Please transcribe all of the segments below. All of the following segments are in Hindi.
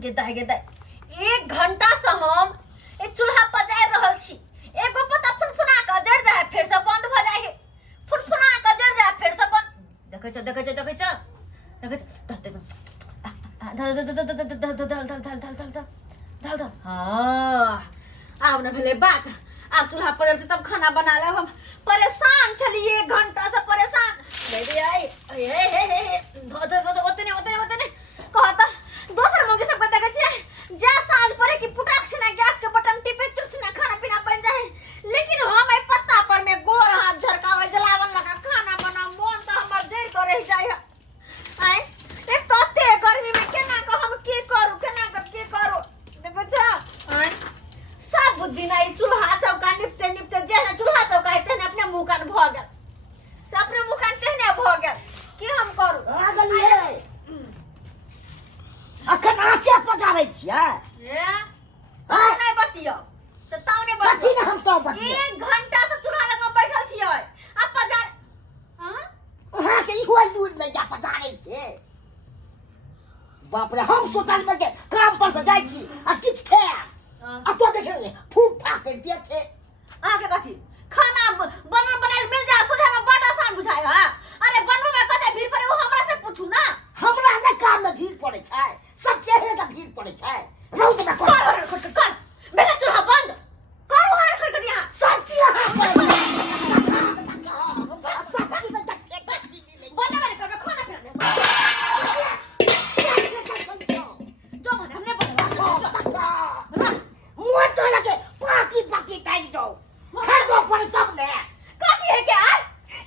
गेदा 1 घंटा से हम ए चूल्हा पजाय रहल छी। एगो पता फुनफुना के जड़ जाए फिर से बंद भ जाए है, फुनफुना के जड़ जाए फिर से बंद। देखे छ धल हाँ आब न भेले बात। अब चूल्हा पजरते तब खाना बना ले। हम परेशान छली 1 घंटा से परेशान। दीदी आई ओतने कहता दोसर मौगी सब देखे छे जा साँझ पड़े कि पुटाक से ना गैस के बटन टिपे चुप से ना खाना पीना बन जाए। लेकिन हम ए पत्ता पर में गोर हाथ झरकावे जलावन लगा खाना बना मन तो हमर जड़ कर रह जाय है। आय ए तते गर्मी में केना को हम की करू देखो छ आय सब दिन आई चूल्हा चौका निपते जेना चूल्हा चौका है तेने अपने मुंह कान भ गेल से अपने मुंह कान तेने भ गेल की हम करू। आ गलिए अखन आचे पजारै छियै ए नहीं बतियो से ताउने कथी बतियो ने हम तो बतियै 1 घंटा से चूल्हा लग में बैठल छियै। अब पजार हां वहां के इहो दूर ले जा पजारै के बाप रे। हम सोचल में के काम पर से जाइ छी आ किछ खे आ तो देखे फूक फाक कर दिए छे। आके कथी खाना बनाल मिल जाए सोझा में बड़ा आसान बुझाय है। अरे बनवे में कते भीड़ पड़े वो हमरा से पूछू ना। हमरा ने काम में भीड़ पड़े छै सब केहे का भीड़ पड़े छै। रौद में कर मेरा चूल्हा बंद करो हर खटखट यहां सब की यहां पर बंद कर खाना पीना जो माने हमने बंद मुंह तो लगे पाकी टाइम जाओ हर दो पड़े तब ने कथी है क्या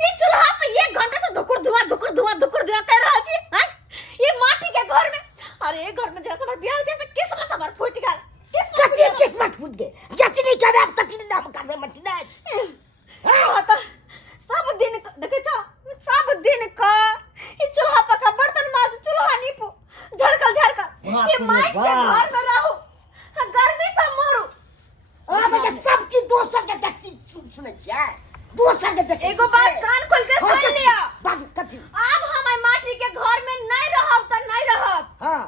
ई चूल्हा पे 1 घंटा से धुकुर धुआं कर रहल छी। हैं ये माटी के घर में अरे ए घर में जैसे हमर बियाह जैसे किस्मत हमर फूट गेल किस्मत फूट गए जतनी करे अब ततनी नाम करबे मत ना हां तो सब दिन देखे छ सब दिन का ई चूल्हा पका बर्तन माज चूल्हा नीपो झरकल ये माटी के घर में रहू गर्मी से मरू। अब के सब की दोसर के टैक्सी सुनै छियै दोसर के देखे एगो बात कान खोल के सुन लिया बात कथी अब हम माटी के घर में नहीं रहब त नहीं रहब। हां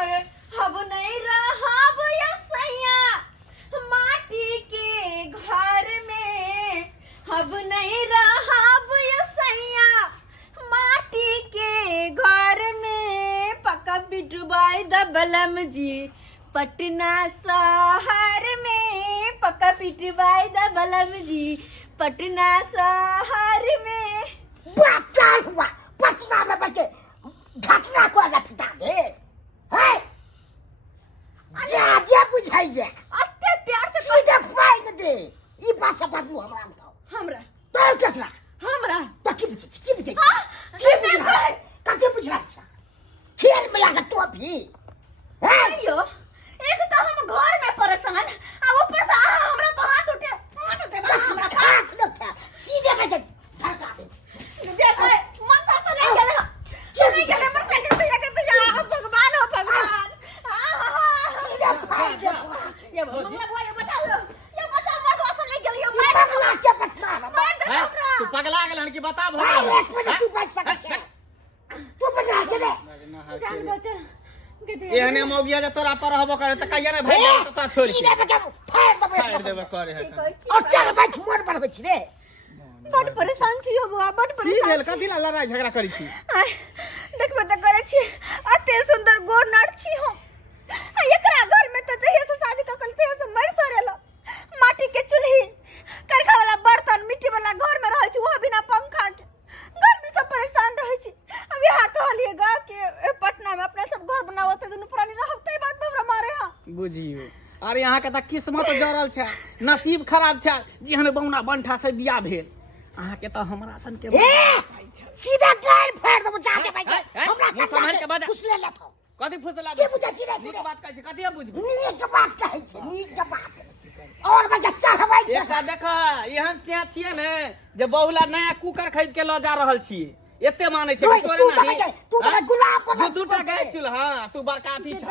अरे अब नहीं रहब या सैया माटी के घर में अब नहीं रहब या सैया माटी के घर में पक्का बिटुबाई दबलम जी पटना शहर में पक्का पिटवाई दबलम जी पटना शहर में बाप टाल हुआ पटना में बचे घटना को आजा पिटा दे है जागे बुझाइए अत्ते प्यार से सीधे फाइल दे ई बात सब बात हमरा तो केतना हमरा तो की बुझा कते बुझा खेल में आके टोपी है अयो एक तो हम घर में परेशान आ ऊपर से हमरा पर हाथ उठे हाथ न उठा सीधे में धरका दे देख मन से नहीं चले मन से भैया कहते जा भगवान हो भगवान सीधे फाड़ दे ये मंगला बुआ ये बता मर्द वासन ले गेलियो मैं पगला के पछना मार दे हमरा तू पगला गेलन की बता भगवान एक मिनट तू बच सकै छै तू बजा के दे जान बचल एहने मौगिया जे तोरा पर रहबो करे त कहिया ने भाई तोरा छोड़ के सीधे में फाड़ देबे करे है और चल बच मोर बनबै छी रे बड़ परेशान छी हो बुआ बड़ की परेशान भेल कथि ला लड़ाई झगड़ा करै छी देखबे त करे छी अते सुंदर गोर नार छी हम एकरा घर में त जहिया से शादी क कल थे से मर सरेला माटी के चूल्ही करखा वाला बर्तन मिट्टी वाला घर में रहै छी वो बिना पंखा के गर्मी से परेशान रहै छी। अब यहाँ कहलिएगा कि पटना में अपना सब घर बनावत है दोनों पुरानी रहते बात में हमरा मारे हां बुझियो अरे यहाँ के त किस्मत जरल छै नसीब खराब छै जेहन बौना बंठा से बियाह भेल अहाँ के त हमरा सन के सीधा गाल फाड़ दबो जाके भाई हमरा समझ के बजा फुसले ले थो कथि फुसला के बुझै छी रे तू नीक बात कहै छै कथि बुझबू नीक के बात कहै छै नीक के बात और बच्चा चाहबै छै एकटा देख एहन से छिए ने जे बहुला नया कुकर खरीद के ल जा रहल छी एते माने छै तोरे नहीं तू तो गुलाब पर दू टा गैस चूल्हा तू बड़का अथी छ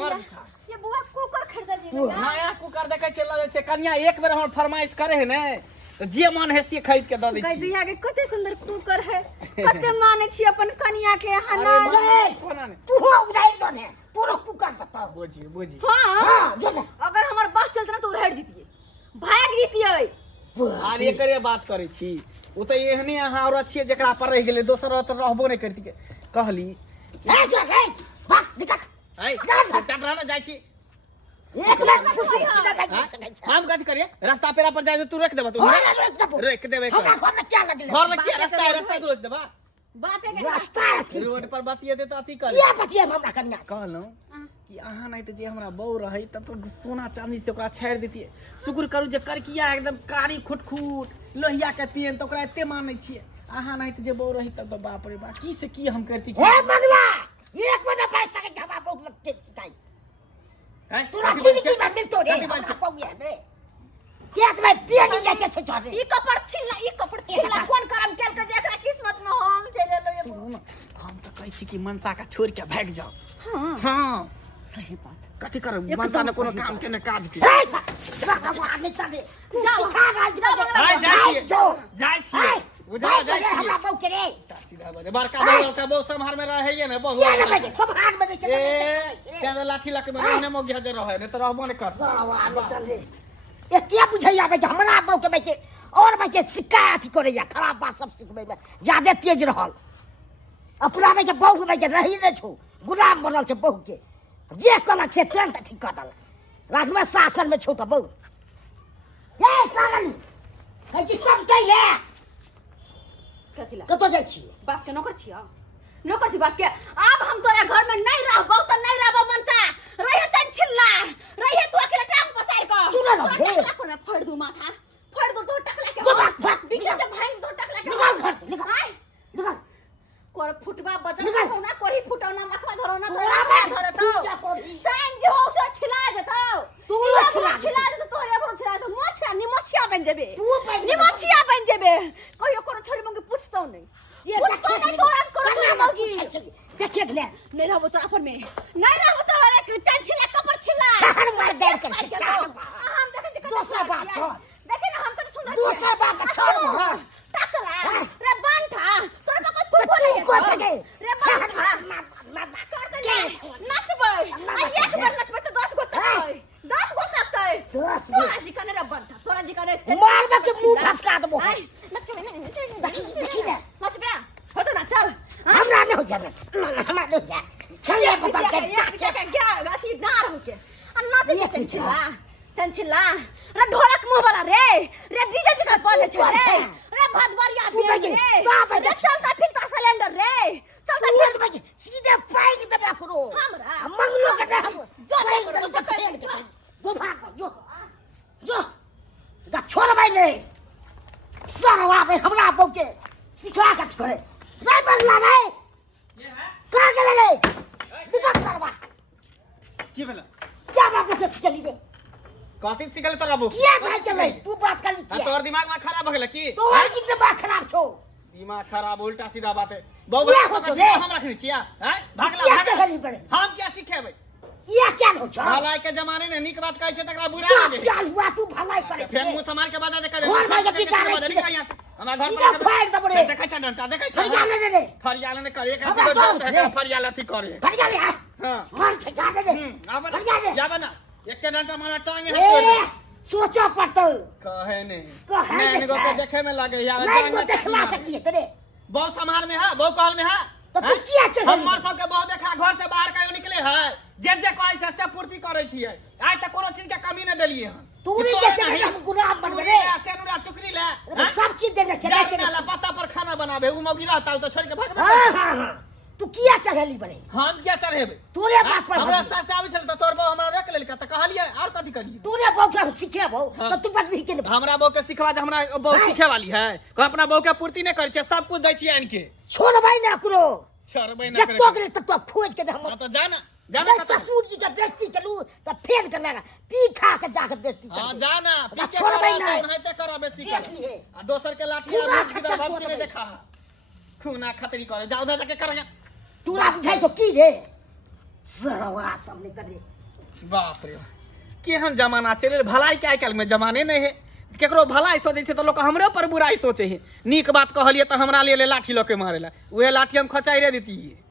मर छ ये बुआ कुकर खरीद दिए नया कुकर देखे छै ल छै कन्या एक बेर हमर फरमाइश करे है ने तो जे मन है से खरीद के द दै छी भैया के कते सुंदर कुकर है कते माने छी अपन कन्या के हना तू हो उड़ाई दो ने तू बुझिए बुझिए हाँ हाँ जो ना अगर हमार बस चलते ना तो उधर जीतिए भाग जीतिए आर एकरे बात करे छी उ तो एहने अहाँ और अच्छी जकरा पर रह गेले दोसर तो रहबो नहीं करती कहली ए जो रे बात दिक्कत है चुपचाप रहना जाय छी एक मिनट खुशी ना बैठ सकै छै हम कथी करिए रास्ता पेरा पर जाए तू रख देबा तू और रोक देबो रोक देबे हमरा घर में क्या लगले घर में क्या रास्ता है रास्ता तू रोक देबा बापे के रास्ता अथी रोड पर बतिए दे तो अथी कर किया बतिया हमरा कन्या कहलौं कि अहाँ नहीं तो जे हमरा बहू रही तब तो सोना चांदी से ओकरा छाड़ देतिए शुक्र करू जे करकिया एकदम कारी खुटखुट लोहिया के पियन तो ओकरा एते मानै छिए अहाँ नहीं तो जे बहू रही तब तो बाप रे बाप की से की हम करती हे मंगवा एक महीना पैसा के जमा बहुत लगते सिखाई हैं तू राखी की में मिल तो रे हमरा पौगिया रे क्या तुम्हें पिया नहीं जाके छ छोड़े ई कपड़ छिला कोन करम केल के जेकरा किस्मत में हम चले लो सुनो ना हम तो कहै छी कि मनसा का छोड़ के भाग जाओ हां हां सही बात कथी करब मनसा ने कोनो काम के ने काज के पैसा जमा आगे चले जाओ सिखा राज हां जाय छिए जाय छिए बुझा जाय छिए हमरा पौ के रे सीधा बजे बड़का बहु संभार में रहे ये ने बहु क्या ना बजे सब हाथ में चले ए क्या लाठी लक में रहने मो गया जे रहे ने तो रहबो ने कर सावा आगे चले एते बुझैया बे हमरा पौ के बे और बे सिक्का अथी करैया खराब बात सब सिखबै में ज्यादा तेज रहल अपना में के बहु में के रही न छौ गुलाम बनल छै बहु के जे कलक से तेल त ठीक कर दल रात में शासन में छौ त बहु ए कागल है कि सब कइले कथिला कतो जाइ छी बाप के नौकर छिया नौकर छी बाप के अब हम तोरा घर में नहीं रहबो त नहीं रहबो मनसा रहिए चन छिल्ला रहिए तू अकेले टांग पसार कर तू ना रहे को मैं फोड़ दूं माथा फोड़ दो तो टकला के जो बात बिगड़ के भाई दो टकला के निकाल घर से निकाल हाय निकाल कोर फुटबा बदल निकाल। सोना कोरी फुटौना लखवा धरोना तोरा तो बात धर तू तो क्या कोरी साइन जो से छिला देतो तू लो छिला दे तो तोरे पर छिला दे मोछा निमोछिया बन जेबे तू बन जेबे। निमोछिया बन जेबे कहियो कोनो छोरी मंगे पूछतो नहीं ये पूछतो नहीं तो हम कोनो छोरी मंगी देखिए ले नहीं रहबो तो अपन में नहीं रहबो तो अरे कि चन छिला कपर छिला सहन मार दे कर सहन हम देखे जे दूसरा बात हो। देखे ना हम तो सुंदर दूसरा बात का छोड़ मोर टकला रे बांठा तोर बाप तू बोले तू को सके रे सहन बांठा मार कर दे नचबै आ एक बार नचबै तो 10 गो तकबै 10 गो तकबै 10 गो। तोरा जी कने रे बांठा तोरा जी कने मार बा के मुंह फसका देबो देखी रे नचबे होत ना चल हमरा नहीं हो जाए हमरा नहीं हो जाए चलिए बाबा के के क्या अथी नार होके आ नाच चंचिला रे ढोलक मुंह वाला रे डीजे जी का पड़े छे रे रे भदबरिया भी रे सब रे चलता फिरता सिलेंडर रे चलता फिर बजे सीधे पाई देबे करो हमरा मंगलो के हम जो भाग जो दा छोड़ भाई ने सरवा पे हमरा बौ के सिखा के करे नहीं बंगला नहीं ये है का के ले निकल सरवा की भेला क्या बाप के सिखली बे कथी सिखल तोरा बु किया भाई चले तू बात कर ली तोर दिमाग में खराब हो गेल की तो और कितने बात खराब छो दिमाग खराब उल्टा सीधा बात है क्या बहु हो को छे? हम रखनी छिया हैं भागला क्या भागला चली पड़े हम क्या सिखेबै ये क्या हो छो भलाई के जमाने ने निक बात कहै छै तकरा बुरा क्या लागे क्या हुआ तू भलाई करे फेर मुंह समार के बाजा जे करे घर में जब बिका रही थी। हमरा घर सीधा फाड़ दबो रे देखै छ डंटा देखै छ फरिया ले रे फरियाल ने करे एक हमरा आदमी बहुत जो छे। फरियाल अथी करे फरिया ले हां मार के जा रे आबे फरिया ले जाबे ना एक डंटा मारा टांगे ए सोचो पड़तो कहे ने कहे नहीं ने को छै। देखे में लगे या नहीं को देखला सकिए तेरे बहुत समार में है बहुत कहल में है तो तू किया चल हमर सब के बहुत देखा घर से बाहर कहियो निकले है जे कहै से सब पूर्ति करै छियै आज तक कोनो चीज के कमी नहीं देलिए हन तू नहीं देते रे हम गुलाम बन रे सेनुरा टुकरी ले तो सब चीज देने चला के जाके पत्ता पर खाना बनाबे उ मौगी रहता तो छोड़ के भाग हां हां तू किया चढ़ेली बड़े हम क्या चढ़ेबे तूने बात पर हम रास्ता से आबै छल तो तोर बौ हमरा रोक लेलका त कहलिए और कथि करिए तूने बौ के सिखे बौ हाँ। तो तू बात भी के हमरा बौ के सिखवा जे हमरा बौ नहीं। सिखे वाली है को अपना बौ के पूर्ति नहीं करै छै सब कुछ दै छियै आन के छोड़ भाई ना करो छोड़बै ना जब तो करे करे तो खोज के हम हां तो जाना जाना मैं ससुर जी का बेइज्जती करूं तो फेल कर लेगा पी खा के जाकर बेइज्जती कर हां जाना बता छोड़ भाई ना है ते करा बेइज्जती देख कर लिए आ दोसर के लाठी खूना आ खच्चर हम को के नहीं दे। देखा खूना खतरी करे जाओ उधर जाके करेंगे तू ना बुझाई तो की रे सरवा सब ने करे बाप रे केहन जमाना चले भलाई के आइ काल्हि में जमाने नहीं है केकरो भलाई सोचे छै तो लोग हमरे पर बुराई सोचे है नीक बात कहलिए तो हमरा लिए लाठी लोके मारे ला उहे लाठी हम खचाई रे देती